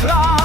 cry.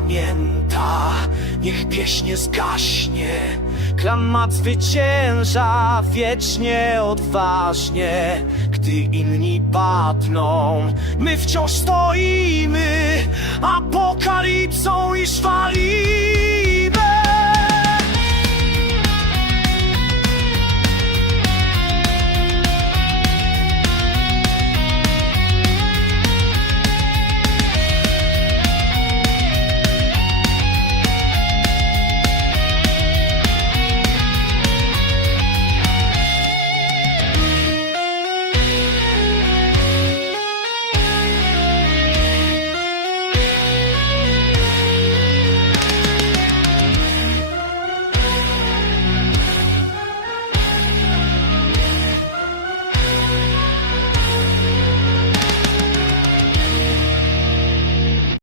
Pamięta, niech pieśń nie zgaśnie. Klamat zwycięża wiecznie odważnie, gdy inni padną, my wciąż stoimy, apokalipsą i szwali.